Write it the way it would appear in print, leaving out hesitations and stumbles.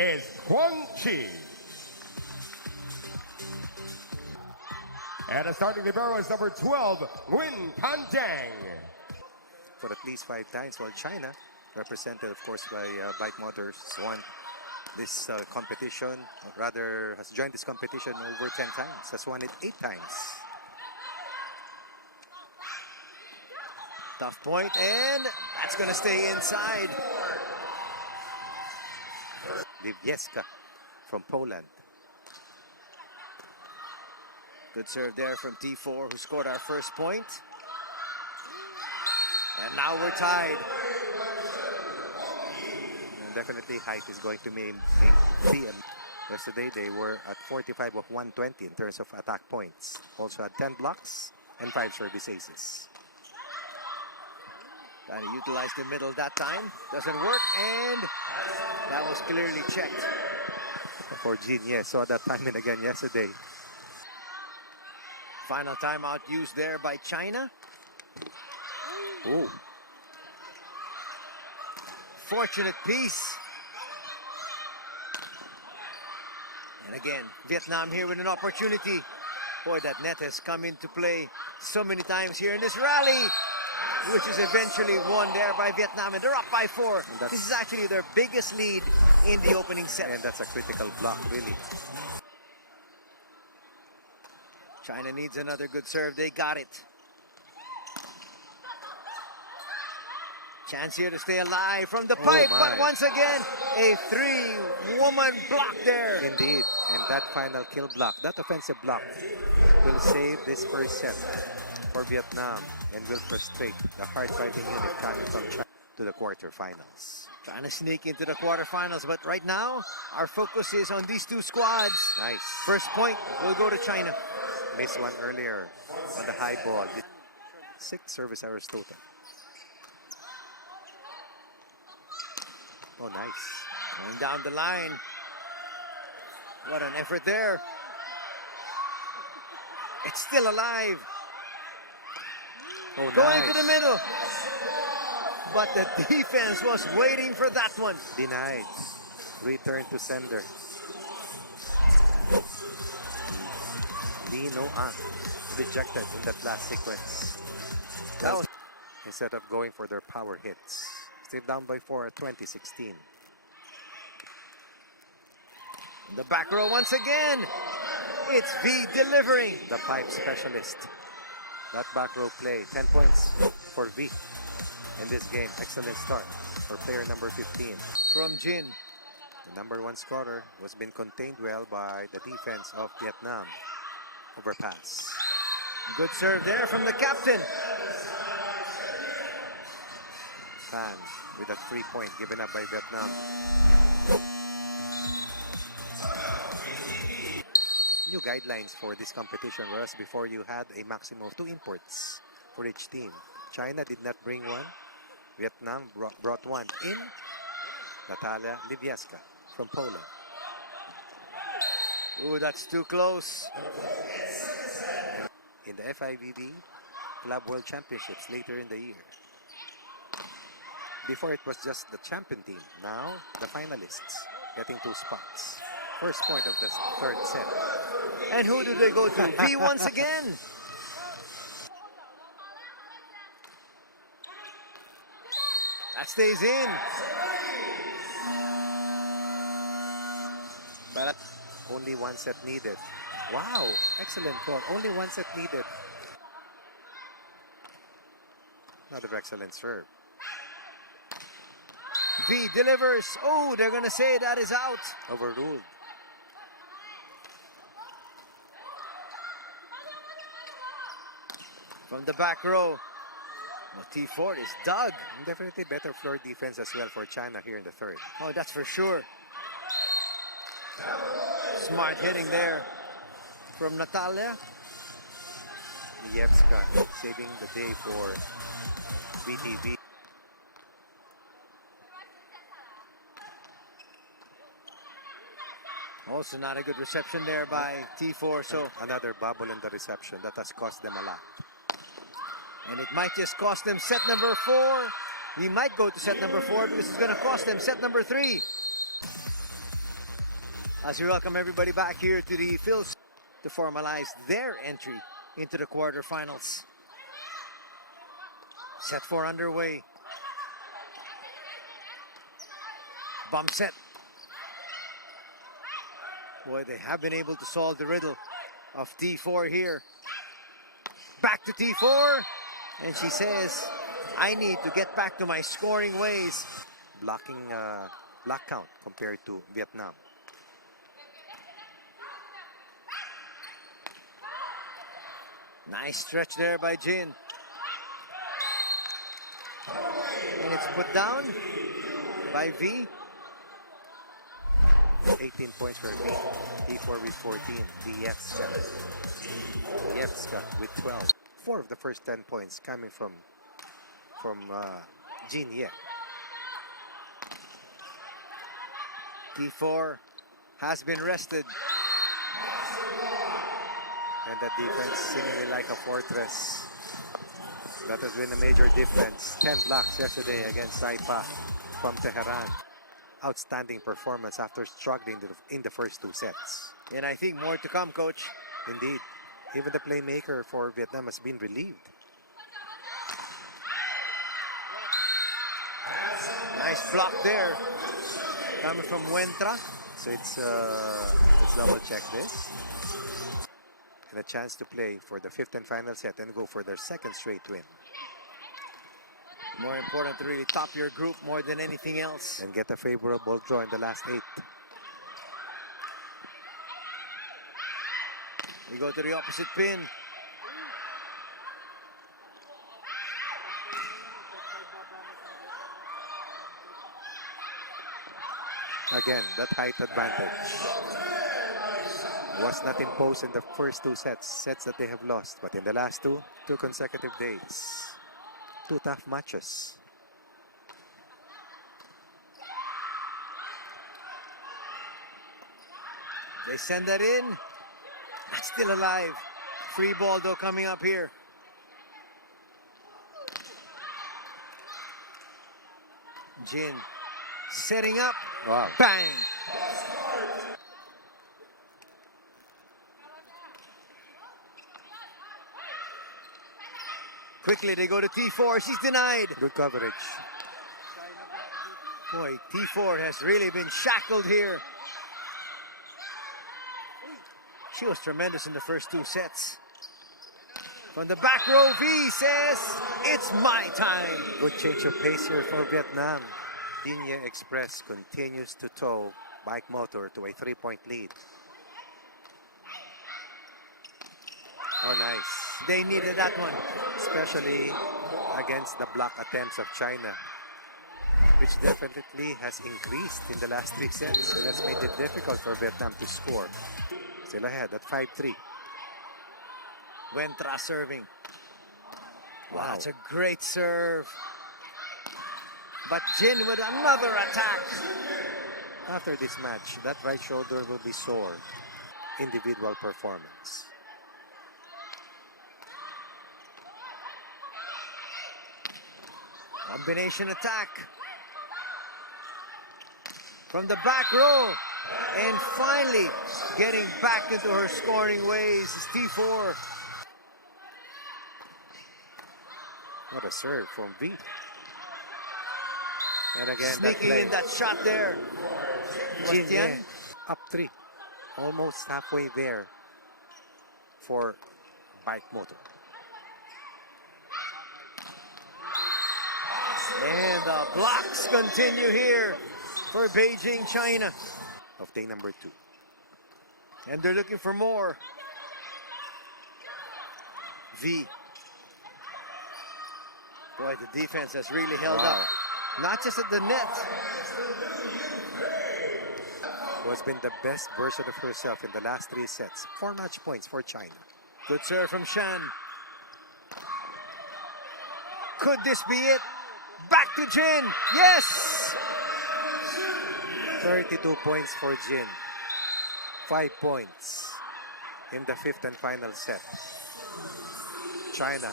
is Kwang Chi. And the starting libero is number 12, Nguyen Can Dang. For at least 5 times, while China, represented of course by Bike Motors, won this competition, or rather has joined this competition over 10 times, has won it 8 times. Tough point, and that's going to stay inside. Livieska from Poland. Good serve there from T4, who scored our first point. And now we're tied. And definitely height is going to be yesterday they were at 45 of 120 in terms of attack points. Also had 10 blocks and 5 service aces. Trying to utilize the middle that time. Doesn't work, and that was clearly checked. For Jin, yes, saw that timing again yesterday. Final timeout used there by China. Ooh. Fortunate piece. And again, Vietnam here with an opportunity. Boy, that net has come into play so many times here in this rally, which is eventually won there by Vietnam, and they're up by 4. This is actually their biggest lead in the opening set. And that's a critical block, really. China needs another good serve. They got it. Chance here to stay alive from the pipe, but once again, a 3-woman block there. Indeed, and that final kill block, that offensive block, will save this first set for Vietnam and will frustrate the hard-fighting unit coming from China to the quarterfinals. Trying to sneak into the quarterfinals, but right now, our focus is on these 2 squads. Nice. First point will go to China. Missed one earlier on the high ball. 6 service errors total. Oh, nice. Going down the line. What an effort there. It's still alive. Oh, Going nice. to the middle. But the defense was waiting for that one. Denied. Return to sender. Lino An rejected in that last sequence. That was instead of going for their power hits. Still down by 4 at 2016. the back row once again. It's V delivering. The pipe specialist. That back row play, 10 points for V in this game. Excellent start for player number 15. From Jin. The #1 scorer was been contained well by the defense of Vietnam. Overpass. Good serve there from the captain. Fan with a 3-point given up by Vietnam. New guidelines for this competition, whereas before you had a maximum of 2 imports for each team. China did not bring one. Vietnam brought one in. Natalia Livieska from Poland. Ooh, that's too close. In the FIVB Club World Championships later in the year. Before it was just the champion team. Now the finalists getting 2 spots. First point of the 3rd set. And who do they go to? V once again. That stays in. But only 1 set needed. Wow, excellent call. Only 1 set needed. Another excellent serve. V delivers. Oh, they're going to say that is out. Overruled. From the back row. Well, T4 is dug. Definitely better floor defense as well for China here in the 3rd. Oh, that's for sure. Smart hitting there from Natalia. Lievska saving the day for VTV. Also not a good reception there by T4. So Another bubble in the reception that has cost them a lot. and it might just cost them set number 4. We might go to set number 4 because it's going to cost them set number 3. As we welcome everybody back here to the fields to formalize their entry into the quarterfinals. Set 4 underway. Bump set. Boy, they have been able to solve the riddle of T4 here. Back to T4. And she says, I need to get back to my scoring ways. Blocking block count compared to Vietnam. Nice stretch there by Jin. And it's put down by V. 18 points for V. T4 with 14. Dievska with 12. 4 of the first 10 points coming from Jin Ye. T4 has been rested. And that defense seemingly like a fortress. That has been a major difference. 10 blocks yesterday against Saipa from Tehran. Outstanding performance after struggling in the first 2 sets. And I think more to come, coach. Indeed. Even the playmaker for Vietnam has been relieved. Nice block there. Coming from Wentra. So let's double check this. And a chance to play for the 5th and final set and go for their 2nd straight win. More important to really top your group more than anything else. And get a favorable draw in the last 8. We go to the opposite pin. Again, that height advantage was not imposed in the first 2 sets that they have lost. But in the last 2 consecutive days, 2 tough matches. They send that in. That's still alive. Free ball though coming up here. Jin setting up. Wow. Bang. Quickly they go to T4. She's denied. Good coverage. Boy, T4 has really been shackled here. She was tremendous in the first 2 sets. From the back row, V says, it's my time. Good change of pace here for Vietnam. Dinya Express continues to tow Bike Motor to a 3-point lead. Oh, nice. They needed that one. Especially against the block attempts of China, which definitely has increased in the last 3 sets. And that's made it difficult for Vietnam to score. Still ahead at 5-3. Wentra serving. Wow. That's a great serve. But Jin with another attack. After this match, that right shoulder will be sore. Individual performance. Combination attack. From the back row. And finally getting back into her scoring ways is T4. What a serve from V. And again, Sneaking in that shot there. Jin Tian. Ye, up 3. Almost halfway there for Bike Motor. And the blocks continue here for Beijing, China. Of day number 2. And they're looking for more. V. Boy, the defense has really held Wow. up. Not just at the net. Who has been the best version of herself in the last 3 sets. 4 match points for China. Good serve from Shan. Could this be it? Back to Jin. Yes! 32 points for Jin. 5 points in the 5th and final set. China